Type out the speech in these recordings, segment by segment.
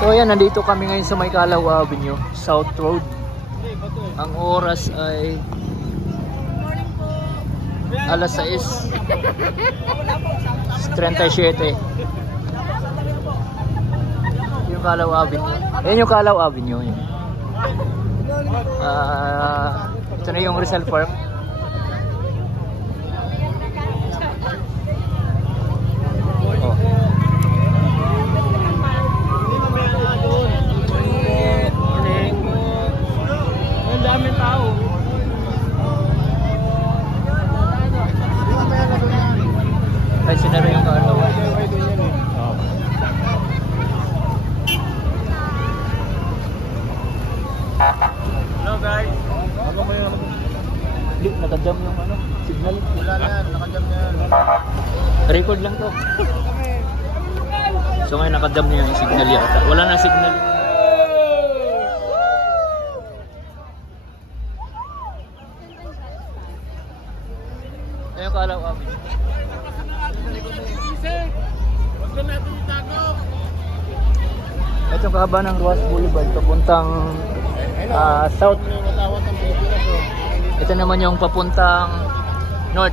So ayan, nandito kami ngayon sa May Calao Avenue, South Road. Ang oras ay alas 6:37. Yung Calao Avenue. Ayan yung Calao Avenue. Yun. Ito na yung Rizal Park. Oh. Ang daming tao. Ay, sinara yung Calao. Hello guys. Ano ba yan? Hindi, nakajam yung ano, signal. Wala na yan, nakajam na yan. Record lang to. So ngayon nakajam na yung signal yata. Wala na signal. Ayun Calao Avenue. Huwag ka natin itago. Ito yung kahaba ng Ruas Boulevard papuntang South. Ito naman yung papuntang North.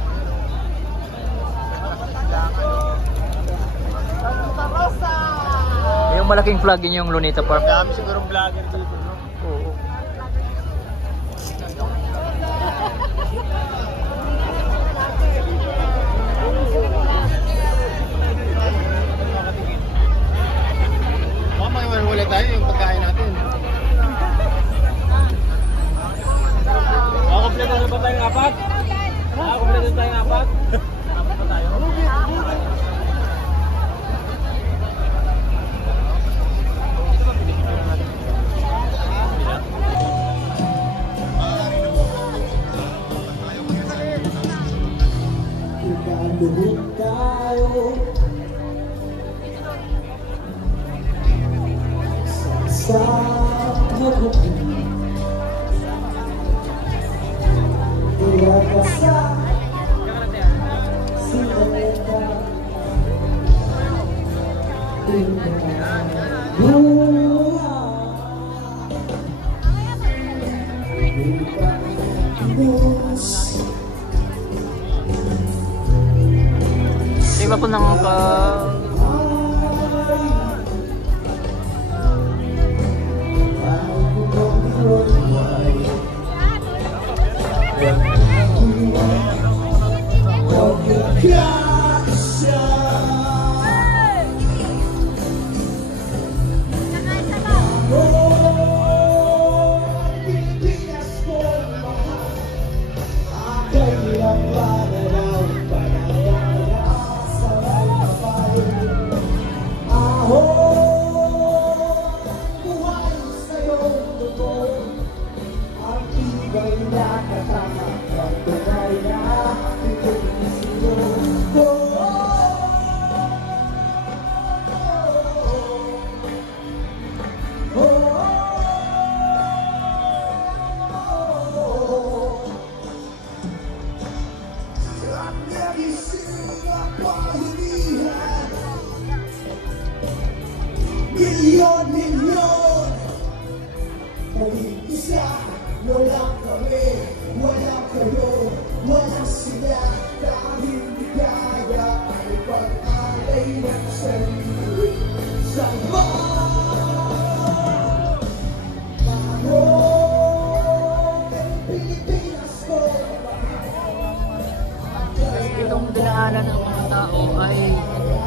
Yung malaking flag yun yung Luneta Park. Dami siguro vlogger dito, no? Oo. Baka makimahuli tayo yung pagkain natin. Kompleto na ba tayong apat? Kompleto na tayong apat? Apat pa tayo? Lubog tayo sa hagupin, tulad ka sa sinalita, Iba po ng milyon mag-iisa, walang kami, walang kayo, walang sila, dahil ligaya ay pag-alay ng sarili sa itong dinaanan ng mga tao ay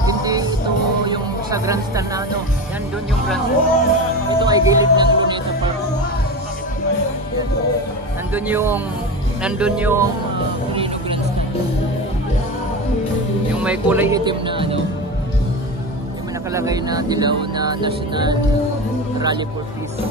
hindi ito yung sa grandstand na ano, nandun yung grandstand. Ito ay gilid ng Luneta Park. Nandun yung grandstand. Yung may kulay itim na ano, yung may nakalagay na dilaw na National Rally for Peace.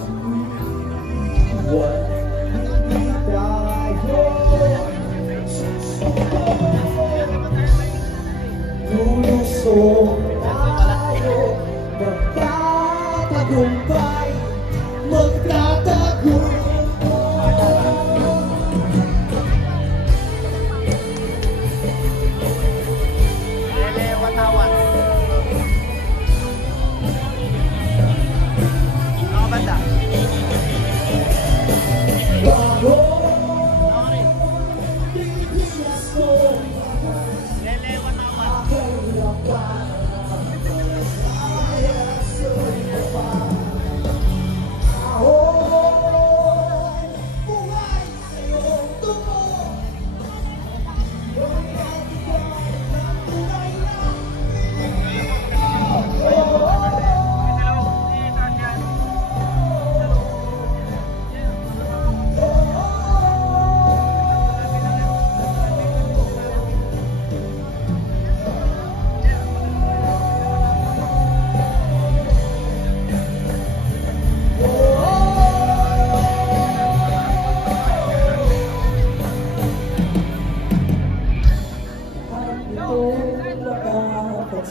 Magtatagumpay, magtatagumpay.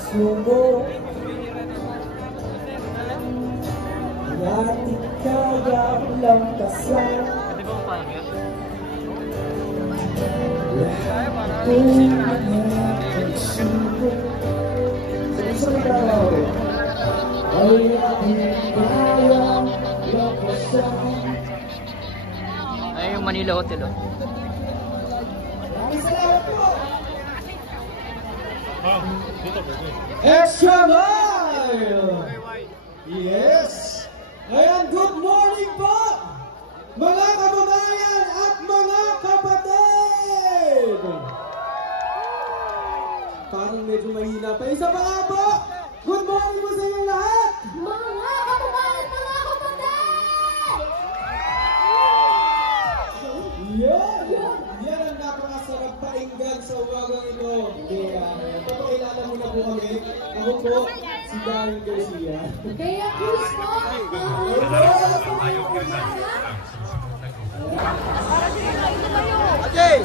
sumo. Natin kaya lampasan. Di ba parang yun? Ay, yung Manila Hotel, oh. Extra mile! Yes! Ayan, good morning po! Mga kababayan at mga kapatid! Parang medyo mahina pa. Isa pa nga po! Good morning po sa inyo lahat! Mga kababayan, mga kapatid! Yan! Yan ang napakasarap painggan sa umagang ito. Kaya, papakilala muna po kami. Ako po, si Darren Garcia. Kaya Cruz po, Ajay!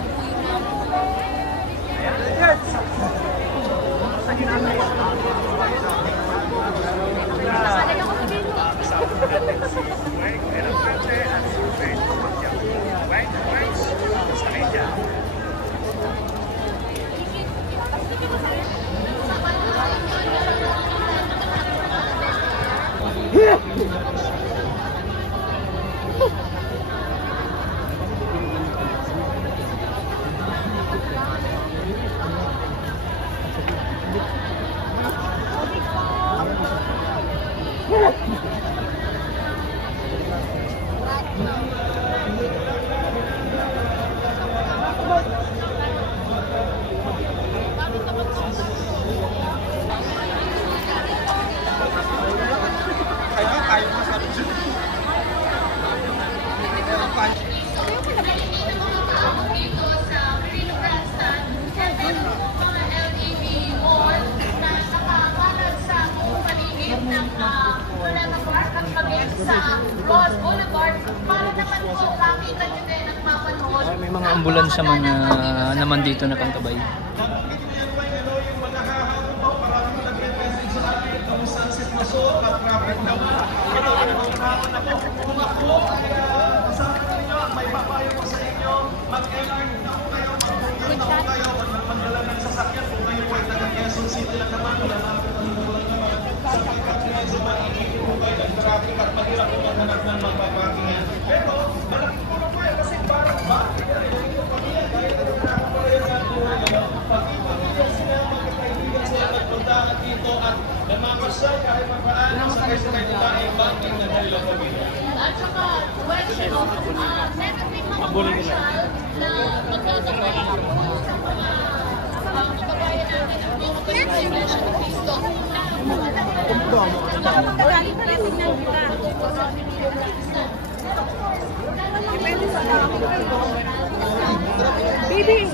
May mga ambulansya mga naman dito na pangkabay. at saka question of negative mga commercial na magkakaroon sa mga kababayan natin ang convention of Cristo. Baby!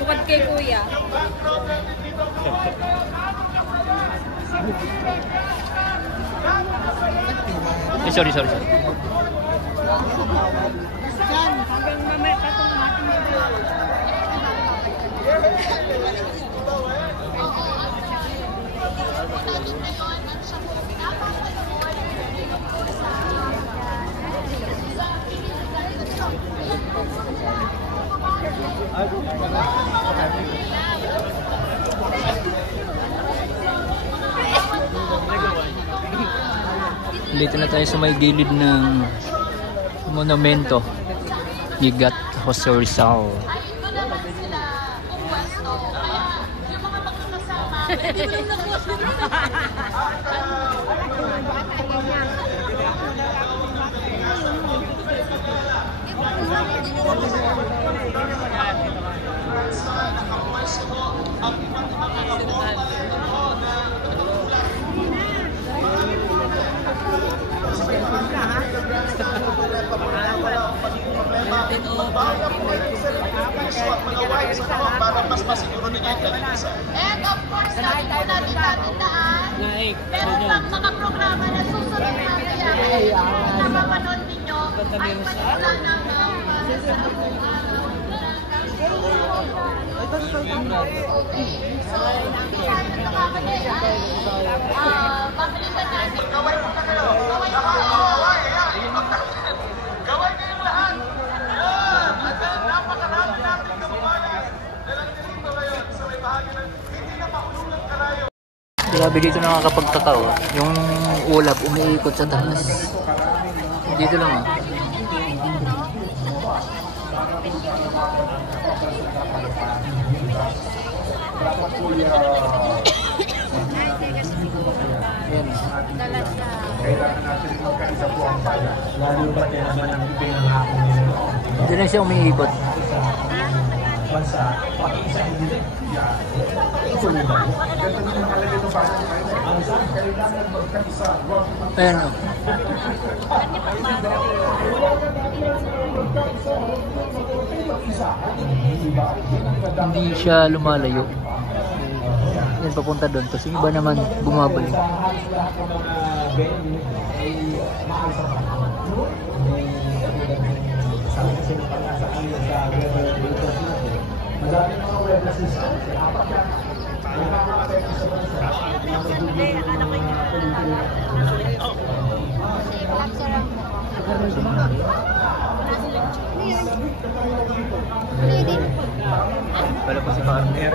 Bukod kay Kuya. Sorry. Hanggang mamaya katong natin Dito na tayo sa may gilid ng monumento ni Gat Jose Rizal. programa na susunod mamaya na mapanood ninyo ay manila ng mapalitan natin. Gawin mo na kayo. Gawin kayong lahat. At napakarami natin kababayan na nandito ngayon sa may bahagi ng hindi na mahulungan karayo. Grabe dito nakakapagtaka oh. Yung ulap umiikot sa taas. Dito lang oh. Yan. Dito na siya umiikot. Ayan o. Hindi siya lumalayo. Yan papunta doon. Tapos yung iba naman bumabalik. Wala pa si partner.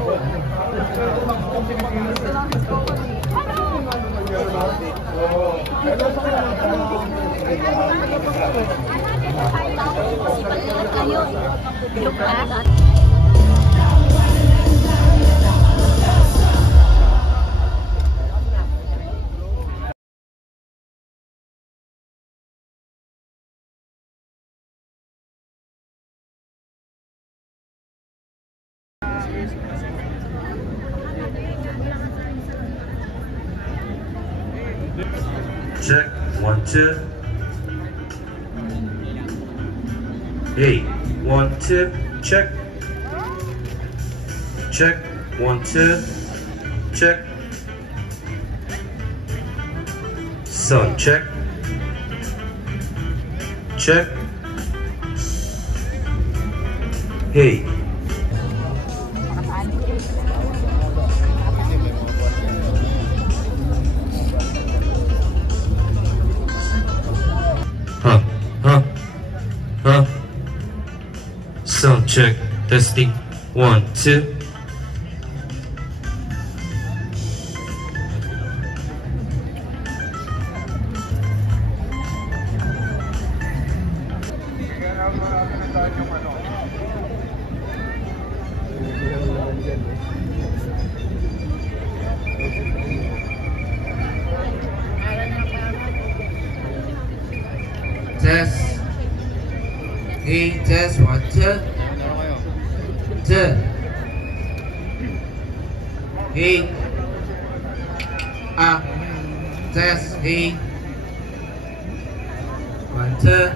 Check, 1, 2. Hey, 1, 2, check. Check, 1, 2, check. Sound check. Check. Hey. Sound check, testing, 1, 2. Test. Hey, test, 1, 2. Hey. Test. Hey. 1, 2.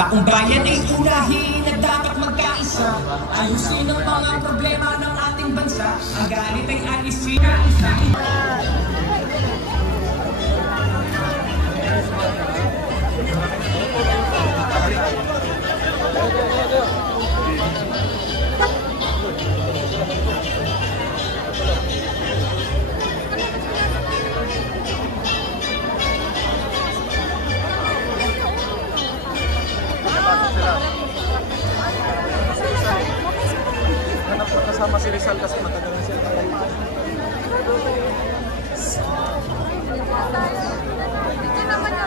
Taong bayan ay unahin na dapat magkaisa. Ayusin ang mga problema ng ating bansa. Ang galit ay alisin na isa. Kasama si Rizal kasi matagal na siya.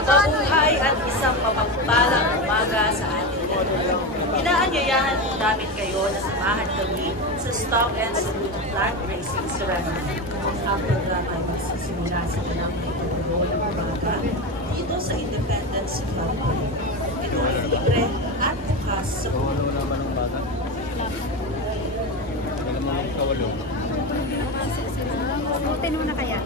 Mabuhay at isang mapagpalang umaga sa ating lahat. Inaanyayahan namin kayo na samahan kami sa Stop and Salute Flag Raising Ceremony. Ang programa ay magsisimula sa kanang ng umaga dito sa Independence Flag. Ito ay libre at bukas sa buhay. Open mo na kaya?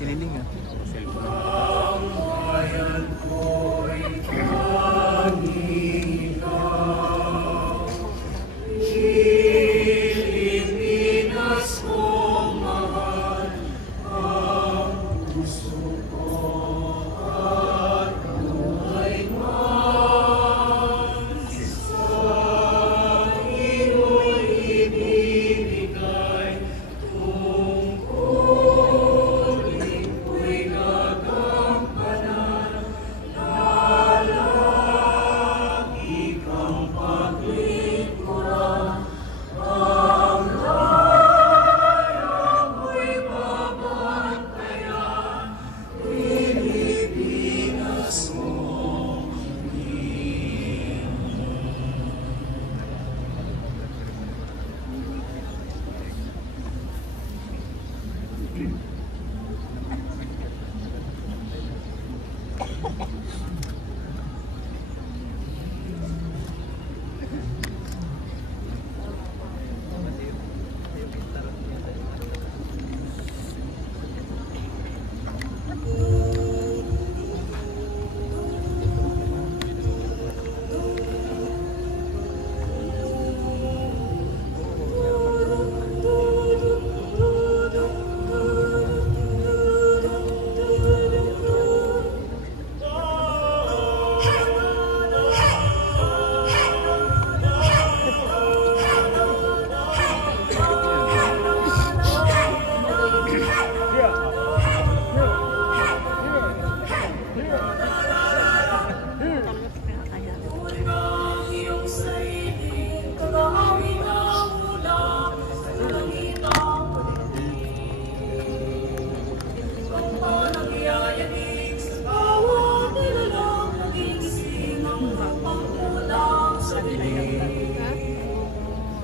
Kiniling ah.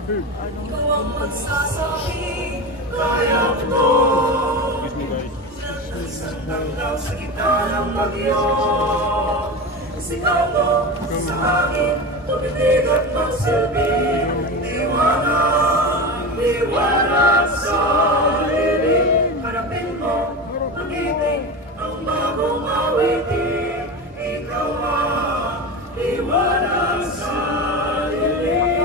Ikaw ang magsasabi, kaya mo. Sandang daw sa gitna ng bagyo. Sigaw mo sa hangin, tumitig at magsilbi. Liwanag, liwanag sa lilim. Harapin mo, magiting ang bagong awitin. Ikaw ang liwanag sa lilim.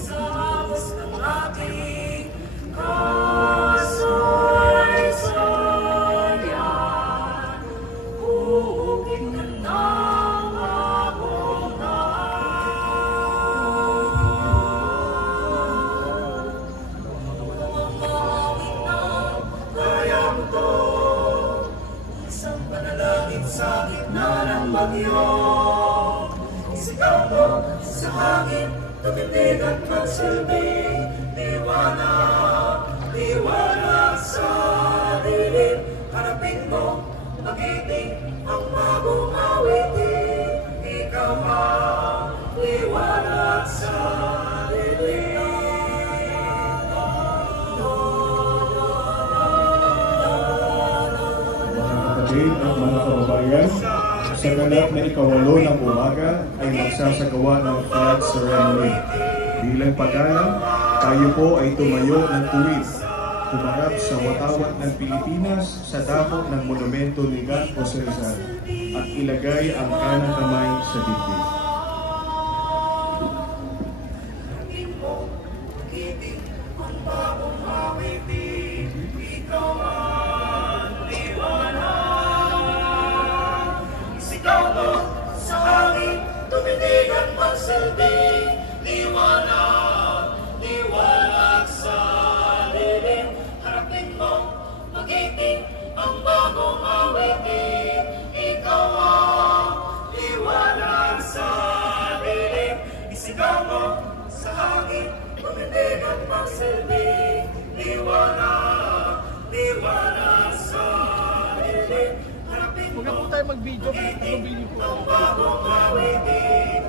Sa agos ng ating kasalan. hangin, tumitig at magsilbing liwanag, liwanag sa dilim. Hanapin mo, magiting ang bagong awitin. Ikaw ang liwanag sa dilim. Kapatid at mga kababayan, sa ganap na ikawalo ng umaga ay magsasagawa ng flag ceremony. Bilang paggalang, tayo po ay tumayo ng tuwid, humarap sa watawat ng Pilipinas sa dako ng monumento ni Gan Jose Rizal at ilagay ang kanang kamay sa dibdib. Tumitig at magsilbing liwanag, liwanag sa dilim. Harapin mo, magiting ang bagong awitin. Ikaw ang liwanag sa dilim. Isigaw mo sa hangin, tumitig at magsilbing liwanag, liwanag sa dilim. Harapin mo, Huwag na po tayo mag-video. magiting ang bagong awitin.